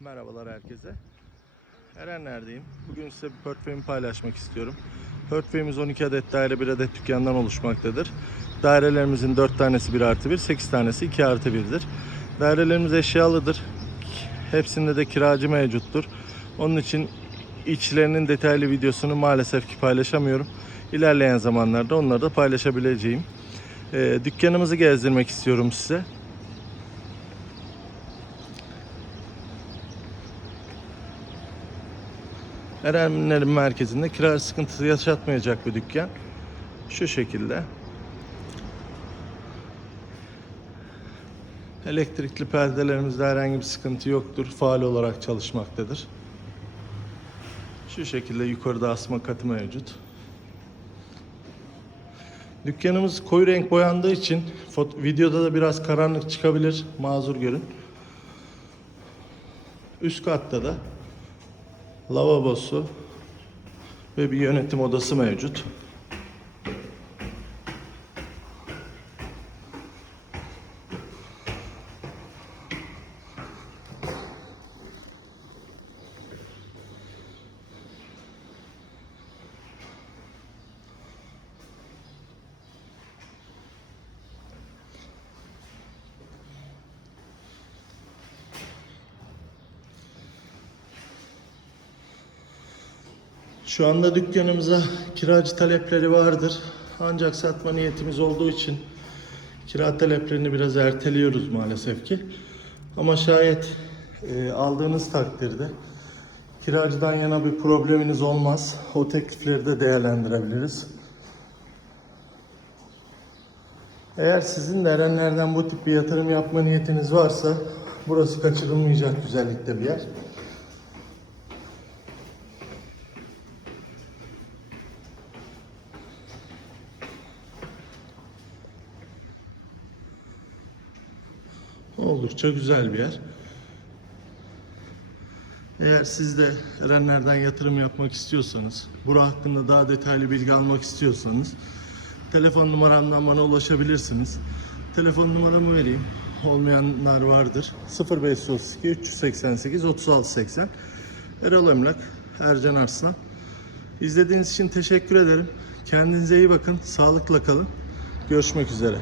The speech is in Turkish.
Merhabalar herkese. Erenler'deyim. Bugün size bir portföyümü paylaşmak istiyorum. Portföyümüz 12 adet daire, 1 adet dükkandan oluşmaktadır. Dairelerimizin 4 tanesi 1 artı 1, 8 tanesi 2 artı 1'dir. Dairelerimiz eşyalıdır. Hepsinde de kiracı mevcuttur. Onun için içlerinin detaylı videosunu maalesef ki paylaşamıyorum. İlerleyen zamanlarda onları da paylaşabileceğim. Ee, dükkanımızı gezdirmek istiyorum size. Erenlerin merkezinde kira sıkıntısı yaşatmayacak bir dükkan. Şu şekilde. Elektrikli perdelerimizde herhangi bir sıkıntı yoktur. Faal olarak çalışmaktadır. Şu şekilde yukarıda asma katı mevcut. Dükkanımız koyu renk boyandığı için videoda da biraz karanlık çıkabilir. Mazur görün. Üst katta da lavabosu ve bir yönetim odası mevcut. Şu anda dükkanımıza kiracı talepleri vardır. Ancak satma niyetimiz olduğu için kira taleplerini biraz erteliyoruz maalesef ki. Ama şayet e, aldığınız takdirde kiracıdan yana bir probleminiz olmaz. O teklifleri de değerlendirebiliriz. Eğer sizin de Erenler'den bu tip bir yatırım yapma niyetiniz varsa burası kaçırılmayacak güzellikte bir yer. Oldukça güzel bir yer. Eğer siz de Erenler'den yatırım yapmak istiyorsanız, bura hakkında daha detaylı bilgi almak istiyorsanız telefon numaramdan bana ulaşabilirsiniz. Telefon numaramı vereyim. Olmayanlar vardır. 0532 388 3680 Erol Emlak, Ercan Arslan. İzlediğiniz için teşekkür ederim. Kendinize iyi bakın. Sağlıkla kalın. Görüşmek üzere.